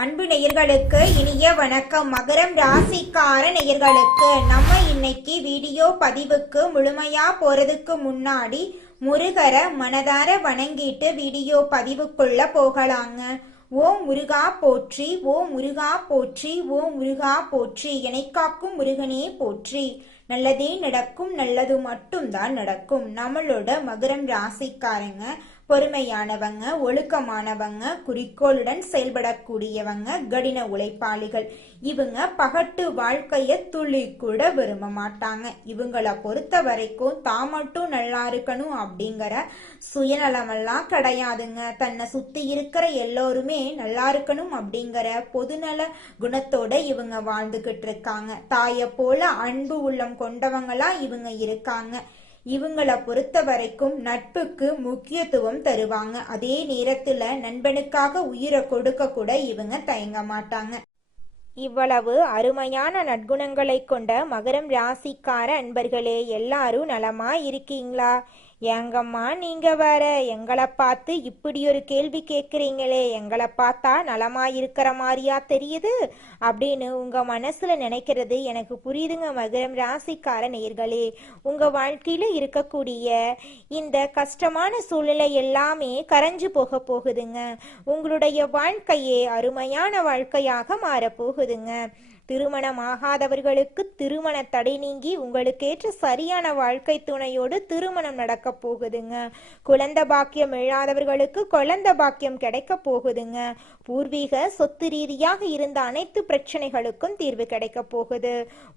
அன்பு நேயர்களுக்கு இனிய வணக்கம். மகரம் ராசிக்கார நேயர்களுக்கு நம்ம இன்னைக்கு வீடியோ பதிவுக்கு முழுமையா போறதுக்கு முன்னாடி முருகரை மனதார வணங்கிட்டு வீடியோ பதிவுக்குள்ள போகலாங்க. ஓம் முருகா போற்றி, ஓம் முருகா போற்றி, ஓம் முருகா போற்றி, என்னை காக்கும் முருகனே போற்றி. நல்லதே நடக்கும், நல்லது மட்டும்தான் நடக்கும். நம்மளோட மகரம் ராசிக்காரங்க பொறுமையானவங்க, ஒழுக்கமானவங்க, குறிக்கோளுடன் செயல்படக்கூடியவங்க, கடின உழைப்பாளிகள். இவங்க பகட்டு வாழ்க்கைய துளி கூட விரும்ப மாட்டாங்க. இவங்கள பொறுத்த வரைக்கும் தான் மட்டும் நல்லா இருக்கணும் அப்படிங்கிற சுயநலமெல்லாம் கிடையாதுங்க. தன்னை சுத்தி இருக்கிற எல்லோருமே நல்லா இருக்கணும் அப்படிங்கிற பொதுநல குணத்தோட இவங்க வாழ்ந்துகிட்டு இருக்காங்க. தாயை போல அன்பு உள்ளம் கொண்டவங்களா இவங்க இருக்காங்க. இவங்கள பொறுத்த வரைக்கும் நட்புக்கு முக்கியத்துவம் தருவாங்க. அதே நேரத்துல நண்பனுக்காக உயிரை கொடுக்க கூட இவங்க தயங்க மாட்டாங்க. இவ்வளவு அருமையான நற்குணங்களை கொண்ட மகரம் ராசிக்கார அன்பர்களே, எல்லாரும் நலமா இருக்கீங்களா? ஏங்கம்மா நீங்க வேற எங்களை பார்த்து இப்படி ஒரு கேள்வி கேட்குறீங்களே, எங்களை பார்த்தா நலமா இருக்கிற மாதிரியா தெரியுது அப்படின்னு உங்க மனசுல நினைக்கிறது எனக்கு புரியுதுங்க. மகரம் ராசிக்கார நேயர்களே, உங்க வாழ்க்கையில இருக்கக்கூடிய இந்த கஷ்டமான சூழ்நிலை எல்லாமே கரைஞ்சு போக போகுதுங்க. உங்களுடைய வாழ்க்கையே அருமையான வாழ்க்கையாக மாறப்போகுதுங்க. திருமணம் ஆகாதவர்களுக்கு திருமண தடை நீங்கி உங்களுக்கேற்ற சரியான வாழ்க்கை துணையோடு திருமணம் நடக்க போகுதுங்க. குழந்தை பாக்கியம் இல்லாதவர்களுக்கு குழந்தை பாக்கியம் கிடைக்க போகுதுங்க. பூர்வீக சொத்து ரீதியாக இருந்த அனைத்து பிரச்சனைகளுக்கும் தீர்வு கிடைக்க போகுது.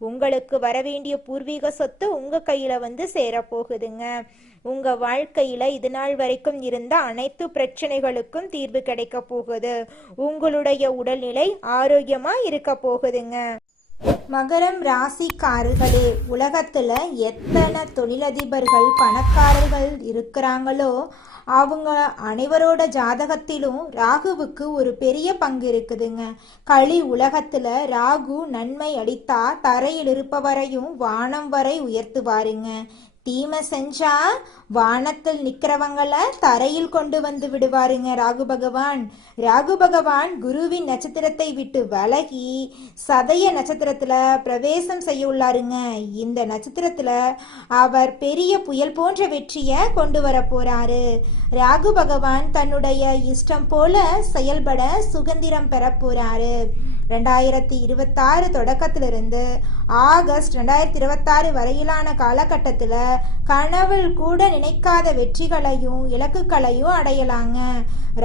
உங்களுக்கு வரவேண்டிய பூர்வீக சொத்து உங்க கையில வந்து சேரப்போகுதுங்க. உங்க வாழ்க்கையில இது நாள் வரைக்கும் இருந்த அனைத்து பிரச்சனைகளுக்கும் தீர்வு கிடைக்க போகுது. உங்களுடைய உடல்நிலை ஆரோக்கியமா இருக்க போகுதுங்க. மகரம் ராசிக்காரர்களே, உலகத்துல எத்தனை தொழிலதிபர்கள் பணக்காரர்கள் இருக்கிறாங்களோ அவங்க அனைவரோட ஜாதகத்திலும் ராகுவுக்கு ஒரு பெரிய பங்கு இருக்குதுங்க. களி உலகத்துல ராகு நன்மை அளித்தா தரையில் இருப்பவரையும் வானம் வரை உயர்த்துவாருங்க. தீமை செஞ்சா வானத்தில் நிக்கிறவங்கள தரையில் கொண்டு வந்து விடுவாருங்க ராகு பகவான். ராகு பகவான் குருவின் நட்சத்திரத்தை விட்டு விலகி சதய நட்சத்திரத்துல பிரவேசம் செய்ய உள்ளாருங்க. இந்த நட்சத்திரத்துல அவர் பெரிய புயல் போன்ற வெற்றிய கொண்டு வர போறாரு. ராகு பகவான் தன்னுடைய இஷ்டம் போல செயல்பட சுதந்திரம் பெற போறாரு. 2026 தொடக்கத்திலிருந்து ஆகஸ்ட் 2026 வரையிலான காலகட்டத்தில் கனவில் கூட நினைக்காத வெற்றிகளையும் இலக்குகளையும் அடையலாங்க.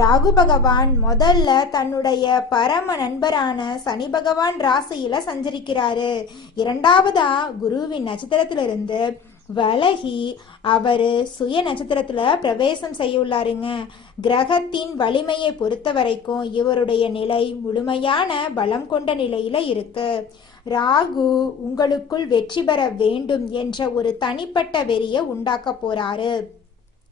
ராகு பகவான் முதல்ல தன்னுடைய பரம நண்பரான சனி பகவான் ராசியில சஞ்சரிக்கிறாரு. இரண்டாவதா குருவின் நட்சத்திரத்திலிருந்து விலகி அவரு சுய நட்சத்திரத்துல பிரவேசம் செய்ய உள்ளாருங்க. கிரகத்தின் வலிமையை பொறுத்த வரைக்கும் இவருடைய நிலை முழுமையான பலம் கொண்ட நிலையில இருக்கு. ராகு உங்களுக்குள் வெற்றி பெற வேண்டும் என்ற ஒரு தனிப்பட்ட வெறியை உண்டாக்க போறாரு.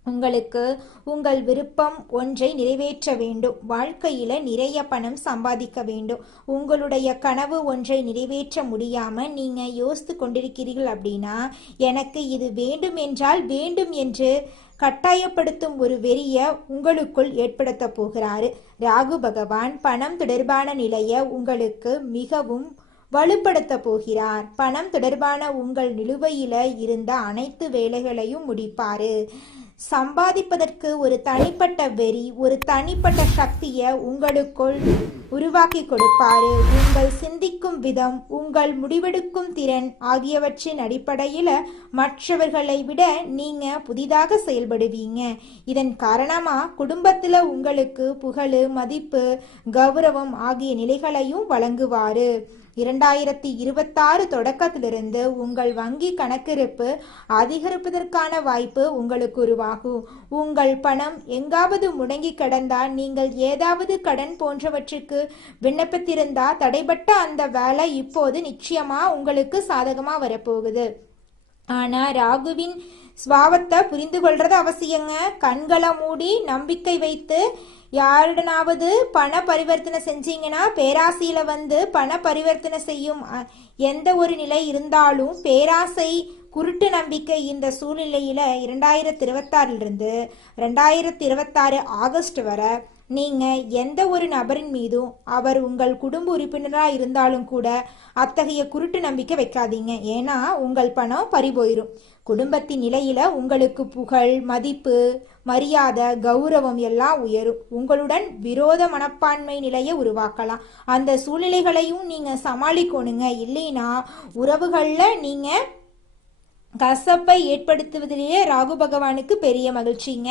உங்களுக்கு உங்கள் விருப்பம் ஒன்றை நிறைவேற்ற வேண்டும். வாழ்க்கையில நிறைய பணம் சம்பாதிக்க வேண்டும். உங்களுடைய கனவு ஒன்றை நிறைவேற்ற முடியாம நீங்க யோசித்து கொண்டிருக்கிறீர்கள் அப்படின்னா, எனக்கு இது வேண்டும் என்றால் வேண்டும் என்று கட்டாயப்படுத்தும் ஒரு வெறிய உங்களுக்குள் ஏற்படுத்த போகிறாரு ராகு பகவான். பணம் தொடர்பான நிலையை உங்களுக்கு மிகவும் வலுப்படுத்த போகிறார். பணம் தொடர்பான உங்கள் நிலுவையில இருந்த அனைத்து வேலைகளையும் முடிப்பாரு. சம்பாதிப்பதற்கு ஒரு தனிப்பட்ட வெறி, ஒரு தனிப்பட்ட சக்தியை உங்களுக்குள் உருவாக்கி கொடுப்பாரு. உங்கள் சிந்திக்கும் விதம், உங்கள் முடிவெடுக்கும் திறன் ஆகியவற்றின் அடிப்படையில மற்றவர்களை விட நீங்க புதிதாக செயல்படுவீங்க. இதன் காரணமா குடும்பத்துல உங்களுக்கு புகழ், மதிப்பு, கௌரவம் ஆகிய நிலைகளையும் வழங்குவாரு. 2026 தொடக்கத்திலிருந்து உங்கள் வங்கி கணக்கிருப்பு அதிகரிப்பதற்கான வாய்ப்பு உங்களுக்கு உருவாகும். உங்கள் பணம் எங்காவது முடங்கி கிடந்தால், நீங்கள் ஏதாவது கடன் போன்றவற்றுக்கு விண்ணப்பித்திருந்தா தடைபட்ட அந்த வேலை இப்போது நிச்சயமா உங்களுக்கு சாதகமா வரப்போகுது. ஆனா ராகுவின் ஸ்வாவத்தை புரிந்து கொள்றது அவசியங்க. கண்களை மூடி நம்பிக்கை வைத்து யாருடனாவது பண பரிவர்த்தனை செஞ்சீங்கன்னா, பேராசையில வந்து பண பரிவர்த்தனை செய்யும் எந்த ஒரு நிலை இருந்தாலும் பேராசை, குருட்டு நம்பிக்கை இந்த சூழ்நிலையில 2026 2026 ஆகஸ்ட் வரை நீங்க எந்த ஒரு நபரின் மீதும் அவர் உங்கள் குடும்ப உறுப்பினராக இருந்தாலும் கூட அத்தகைய குருட்டு நம்பிக்கை வைக்காதீங்க. ஏன்னா உங்கள் பணம் பறிபோயிரும். குடும்பத்தின் நிலையில உங்களுக்கு புகழ், மதிப்பு, மரியாதை, கௌரவம் எல்லாம் உயரும். உங்களுடன் விரோத மனப்பான்மை நிலையை உருவாக்கலாம். அந்த சூழ்நிலைகளையும் நீங்க சமாளிக்கணுங்க. இல்லைன்னா உறவுகள்ல நீங்க கசப்பை ஏற்படுத்துவதிலேயே ராகு பகவானுக்கு பெரிய மகிழ்ச்சிங்க.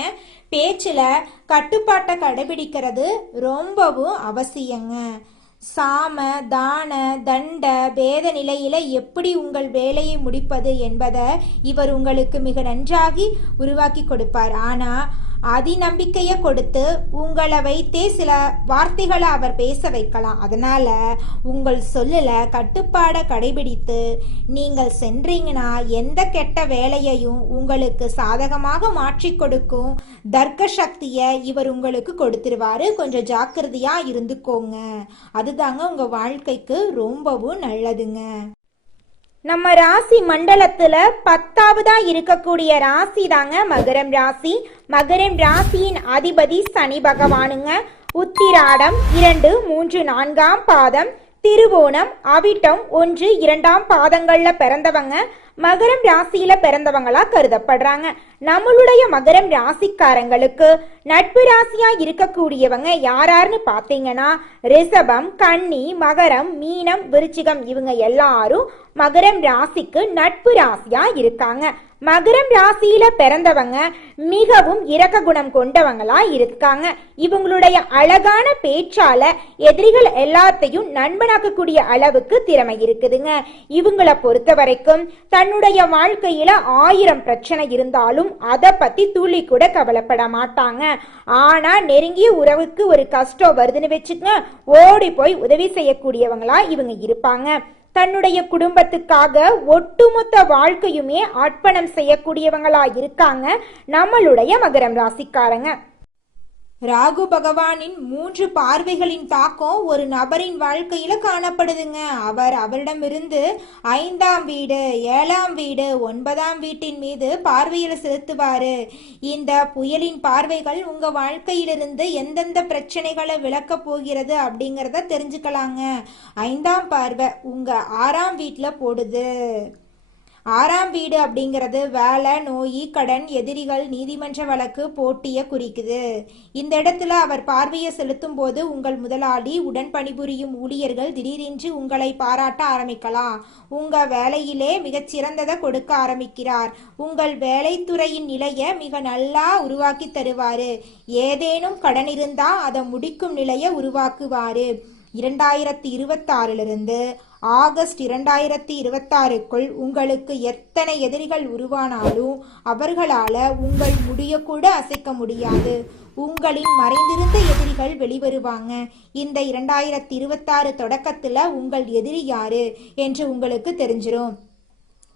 பேச்சில் கட்டுப்பாட்டை கடைபிடிக்கிறது ரொம்பவும் அவசியங்க. சாம, தான, தண்ட, பேத நிலையில எப்படி உங்கள் வேலையை முடிப்பது என்பதை இவர் உங்களுக்கு மிக நன்றாகி உருவாக்கி கொடுப்பார். ஆனால் அதிநம்பிக்கையை கொடுத்து உங்களை வைத்தே சில வார்த்தைகளை அவர் பேச வைக்கலாம். அதனால உங்கள் சொல்லில் கட்டுப்பாடை கடைபிடித்து நீங்கள் சென்றீங்கன்னா எந்த கெட்ட வேலையையும் உங்களுக்கு சாதகமாக மாற்றி கொடுக்கும் தர்க்க சக்தியை இவர் உங்களுக்கு கொடுத்துருவாரு. கொஞ்சம் ஜாக்கிரதையா இருந்துக்கோங்க. அதுதாங்க உங்க வாழ்க்கைக்கு ரொம்பவும் நல்லதுங்க. நம்ம ராசி மண்டலத்துல 10வதா இருக்கக்கூடிய ராசி தாங்க மகரம் ராசி. மகரம் ராசியின் அதிபதி சனி பகவானுங்க. உத்திராடம் 2, 3, 4ஆம் பாதம், திருவோணம், அவிட்டம் 1, 2ஆம் பாதங்கள்ல பிறந்தவங்க மகரம் ராசியில பிறந்தவங்களா கருதப்படுறாங்க. நம்மளுடைய மகரம் ராசிக்காரங்களுக்கு நட்பு ராசியா இருக்கக்கூடியவங்க யாராருன்னு பாத்தீங்கன்னா ரிஷபம், கன்னி, மகரம், மீனம், விருச்சிகம் இவங்க எல்லாரும் மகரம் ராசிக்கு நட்பு ராசியா இருக்காங்க. மகரம் ராசியில பிறந்தவங்க மிகவும் இரக்க குணம் கொண்டவங்களா இருக்காங்க. இவங்களுடைய அழகான பேச்சால எதிரிகள் எல்லாத்தையும் நண்பனாக்கக்கூடிய அளவுக்கு திறமை இருக்குதுங்க. இவங்களை பொறுத்த வரைக்கும் தன்னுடைய வாழ்க்கையில 1000 பிரச்சனை இருந்தாலும் அதை பத்தி துளி கூட கவலைப்பட மாட்டாங்க. ஆனா நெருங்கிய உறவுக்கு ஒரு கஷ்டம் வருதுன்னு வச்சுக்கங்க, ஓடி போய் உதவி செய்யக்கூடியவங்களா இவங்க இருப்பாங்க. தன்னுடைய குடும்பத்துக்காக ஒட்டுமொத்த வாழ்க்கையுமே அர்ப்பணம் செய்யக்கூடியவங்களா இருக்காங்க நம்மளுடைய மகரம் ராசிக்காரங்க. ராகு பகவானின் 3 பார்வைகளின் தாக்கம் ஒரு நபரின் வாழ்க்கையில காணப்படுதுங்க. அவரிடமிருந்து 5ஆம் வீடு, 7ஆம் வீடு, 9ஆம் வீட்டின் மீது பார்வையில செலுத்துவாரு. இந்த புயலின் பார்வைகள் உங்க வாழ்க்கையிலிருந்து எந்தெந்த பிரச்சனைகளை விளக்க போகிறது அப்படிங்கிறத தெரிஞ்சுக்கலாங்க. 5ஆம் பார்வை உங்க 6ஆம் வீட்டுல போடுது. 6ஆம் வீடு அப்படிங்கிறது வேலை, நோய், கடன், எதிரிகள், நீதிமன்ற வழக்கு, போட்டியை குறிக்குது. இந்த இடத்துல அவர் பார்வையை செலுத்தும் போது உங்கள் முதலாளி, உடன் பணிபுரியும் ஊழியர்கள் திடீரென்று உங்களை பாராட்ட ஆரம்பிக்கலாம். உங்க வேலையிலே மிகச்சிறந்ததை கொடுக்க ஆரம்பிக்கிறார். உங்கள் வேலைத்துறையின் நிலையை மிக நல்லா உருவாக்கி தருவாரு. ஏதேனும் கடன் இருந்தா அதை முடிக்கும் நிலையை உருவாக்குவாரு. 2026 ஆகஸ்ட் 2026க்குள் உங்களுக்கு எத்தனை எதிரிகள் உருவானாலும் அவர்களால உங்கள் முடிய கூட அசைக்க முடியாது. உங்களின் மறைந்திருந்த எதிரிகள் வெளிவருவாங்க. இந்த 2026 தொடக்கத்துல உங்கள் எதிரி யாரு என்று உங்களுக்கு தெரிஞ்சிடும்.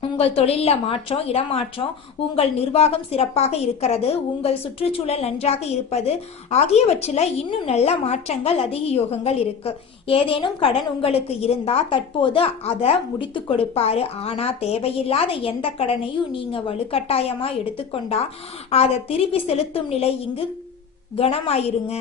உங்கள் தொழிலில் மாற்றம், இடமாற்றம், உங்கள் நிர்வாகம் சிறப்பாக இருக்கிறது, உங்கள் சுற்றுச்சூழல் நன்றாக இருப்பது ஆகியவற்றில் இன்னும் நல்ல மாற்றங்கள், அதிக யோகங்கள் இருக்கு. ஏதேனும் கடன் உங்களுக்கு இருந்தா தற்போது அதை முடித்து கொடுப்பாரு. ஆனா தேவையில்லாத எந்த கடனையும் நீங்க வலுக்கட்டாயமா எடுத்துக்கொண்டா அதை திருப்பி செலுத்தும் நிலை இங்கு கனமாயிருங்க.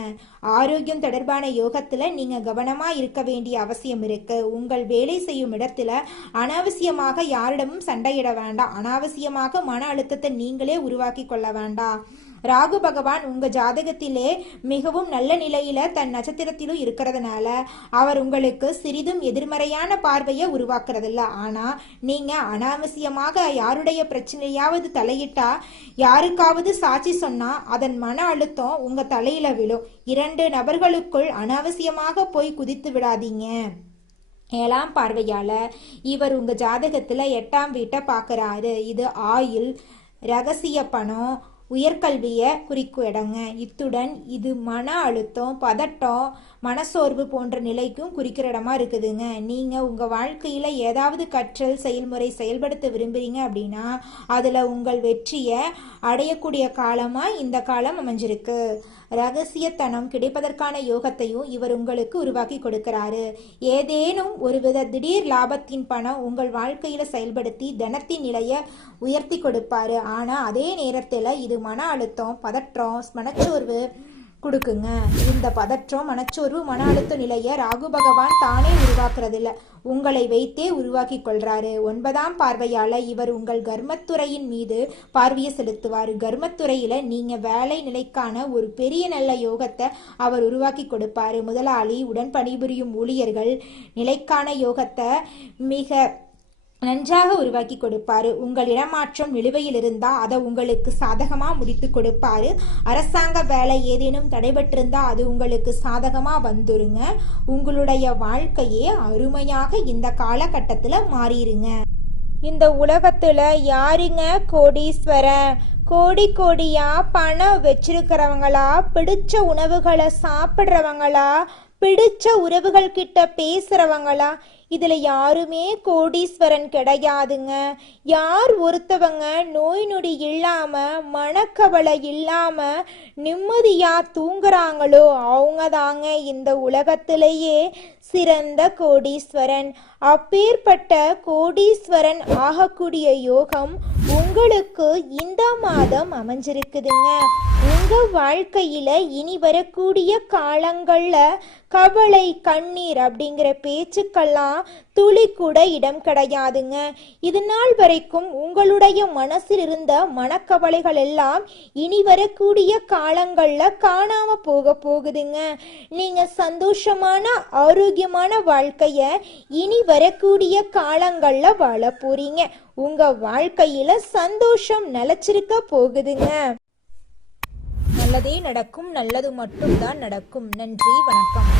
ஆரோக்கியம் தொடர்பான யோகத்துல நீங்க கவனமா இருக்க வேண்டிய அவசியம் இருக்கு. உங்கள் வேலை செய்யும் இடத்துல அனாவசியமாக யாரிடமும் சண்டையிட வேண்டாம். அனாவசியமாக மன அழுத்தத்தை நீங்களே உருவாக்கி கொள்ள வேண்டாம். ராகு பகவான் உங்க ஜாதகத்திலே மிகவும் நல்ல நிலையில தன் நட்சத்திரத்திலும் இருக்கிறதுனால அவர் உங்களுக்கு சிறிதும் எதிர்மறையான பார்வையை உருவாக்குறதில்ல. ஆனா நீங்க அனாவசியமாக யாருடைய பிரச்சனையாவது தலையிட்டா, யாருக்காவது சாட்சி சொன்னா அதன் மன அழுத்தம் உங்க தலையில விழும். 2 நபர்களுக்குள் அனாவசியமாக போய் குதித்து விடாதீங்க. 7ஆம் பார்வையால இவர் உங்க ஜாதகத்துல 8ஆம் வீட்டை பார்க்கறாரு. இது ஆயுள், ரகசிய பணம், உயர்கல்வியை குறிக்கும் இடங்க. இத்துடன் இது மன அழுத்தம், பதட்டம், மனசோர்வு போன்ற நிலைக்கும் குறிக்கிற இடமா இருக்குதுங்க. நீங்க உங்க வாழ்க்கையில ஏதாவது கற்றல் செயல்முறை செயல்படுத்த விரும்புறீங்க அப்படின்னா அதுல உங்கள் வெற்றியை அடையக்கூடிய காலமா இந்த காலம் அமைஞ்சிருக்கு. ரகசியத்தனம் கிடைப்பதற்கான யோகத்தையும் இவர் உங்களுக்கு உருவாக்கி கொடுக்கிறாரு. ஏதேனும் ஒருவித திடீர் லாபத்தின் பணம் உங்கள் வாழ்க்கையில செயல்படுத்தி தனத்தின் நிலையை உயர்த்தி கொடுப்பாரு. ஆனா அதே நேரத்துல இது மன அழுத்தம், பதற்றம், மனச்சோர்வு, கொடுக்குங்க. இந்த பதற்றம், மனச்சோர்வு, மன அழுத்த நிலையை ராகு பகவான் தானே உருவாக்குறதில்ல, உங்களை வைத்தே உருவாக்கி கொள்றாரு. 9ஆம் பார்வையால இவர் உங்கள் கர்மத்துறையின் மீது பார்வையை செலுத்துவார். கர்மத்துறையில நீங்க வேலை நிலைக்கான ஒரு பெரிய நல்ல யோகத்தை அவர் உருவாக்கி கொடுப்பாரு. முதலாளி, உடன் பணிபுரியும் ஊழியர்கள் நிலைக்கான யோகத்தை மிக நன்றாக உருவாக்கி கொடுப்பாரு. உங்கள் இடமாற்றம் நிலுவையில் இருந்தா அதை உங்களுக்கு சாதகமா முடித்து கொடுப்பாரு. அரசாங்க வேலை ஏதேனும் தடைபட்டிருந்தா அது உங்களுக்கு சாதகமா வந்துருங்க. உங்களுடைய வாழ்க்கையே அருமையாக இந்த காலகட்டத்துல மாறிடுங்க. இந்த உலகத்துல யாருங்க கோடீஸ்வரன்? கோடி கோடியா பணம் வச்சிருக்கிறவங்களா, பிடிச்ச உணவுகளை சாப்பிட்றவங்களா, பிடிச்ச உறவுகள் கிட்ட பேசுறவங்களா? இதுல யாருமே கோடீஸ்வரன் கிடையாதுங்க. யார் ஒருத்தவங்க நோய் நொடி இல்லாம, மனக்கவலை இல்லாம நிம்மதியா தூங்குறாங்களோ அவங்க தாங்க இந்த உலகத்திலேயே சிறந்த கோடீஸ்வரன். அப்பேற்பட்ட கோடீஸ்வரன் ஆகக்கூடிய யோகம் உங்களுக்கு இந்த மாதம் அமைஞ்சிருக்குதுங்க. உங்க வாழ்க்கையில இனி வரக்கூடிய காலங்கள்ல கவலை, கண்ணீர் அப்படிங்கிற பேச்சுக்கெல்லாம் துளி கூட இடம் கிடையாதுங்க. இது நாள் வரைக்கும் உங்களுடைய மனசில் இருந்த மனக்கவலைகள் எல்லாம் இனி வரக்கூடிய காலங்கள்ல காணாம போகுதுங்க. நீங்க சந்தோஷமான ஆரோக்கியமான வாழ்க்கைய இனி வரக்கூடிய காலங்கள்ல வாழ போறீங்க. உங்க வாழ்க்கையில சந்தோஷம் நிலைச்சிருக்க போகுதுங்க. நல்லதே நடக்கும், நல்லது மட்டும்தான் நடக்கும். நன்றி, வணக்கம்.